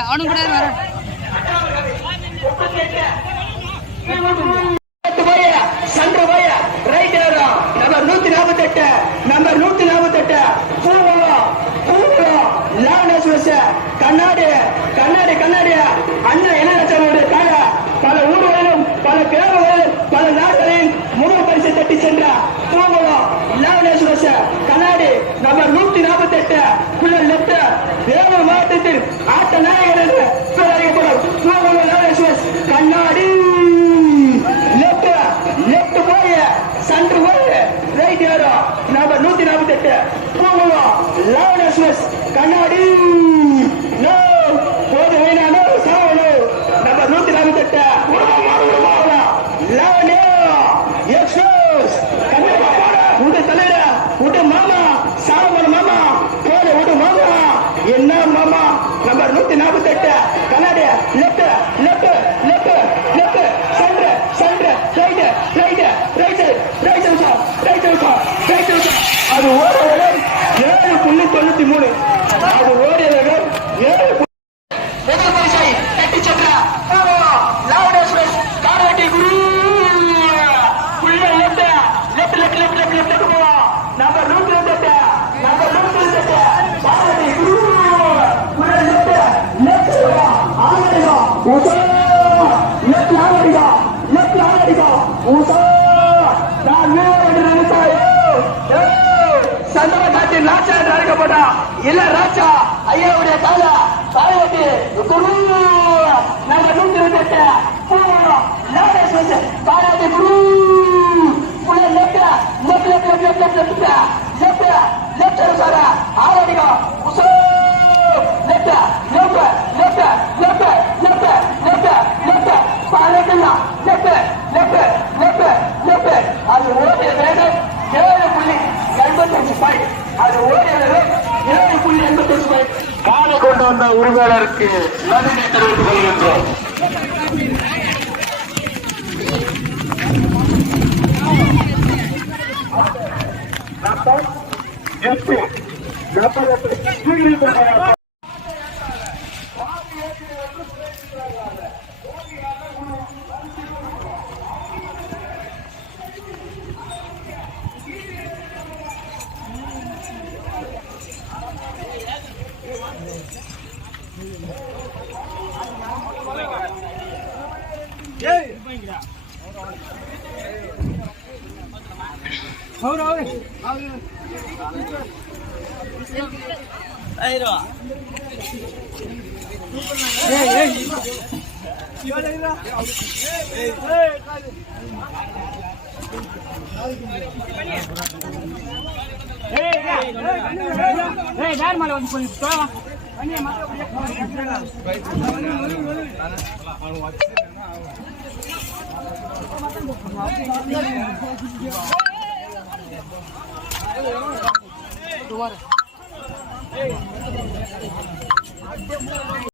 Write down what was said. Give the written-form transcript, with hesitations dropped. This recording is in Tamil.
அவனு கூட வர நம்பர் 148 நம்பர் 148 கண்ணாடி கண்ணாடி கண்ணாடி அண்ணன் என்ன கால பல ஊர்களிலும் பல கிராமங்களிலும் பல நாடுகளில் முதல் பரிசு தட்டி சென்ற கண்ணாடி நம்பர் 148 குள்ளல் லெப்ட் வேலூர் மாவட்டத்தில் ஆட்ட நாயகர் என்று அறியப்படும் கண்ணாடி லெப்ட் லெப்ட் போய் சென்டர் போய் ரைட் ஏறோ நம்பர் 148 கண்ணாடி நோ போது வேணானோ சாவனோ நம்பர் 148 எக்ஸோஸ் உடு தலைவர உடு மாமா சாவன மாமா போது உடு மாமா என்ன மாமா நம்பர் 148 கண்ணாடி left left left left centre centre right right right right right right அது ஓடுறது 7.93 அது ஓடுறது 7 முதல் பரிசை தட்டி சென்ற லாவணேஸ்வரஸ் கார்வெட்டி குரு left left left left left left number 148 number 148 கார்வெட்டி குரு லெஃப்ட் லெஃப்ட் ஆடிகா உசா லெஃப்ட் ஆடிகா லெஃப்ட் ஆடிகா உசா நான் நேரடி நினைத்தாயோ சந்தன காட்டி ராஜா என்று அழைக்கப்பட்டா இல்ல ராஜா ஐயாவுடைய கால காலவட்டி குரு நம்பர் 128 காலவட்டி குரு left left left left left left left left சாரா ஆரடிகா உசோ left left left left left left left பாலக்கல்ல லெஃப்ட் லெஃப்ட் லெஃப்ட் லெஃப்ட் அது ஓடிய வேகம் 7.85 பாயிண்ட் அது ஓடிய வேகம் 7.85 பாயிண்ட் காலை கொண்டு வந்த உரிமையாளருக்கு நன்றி தெரிவித்துக் கொள்கின்றோம்.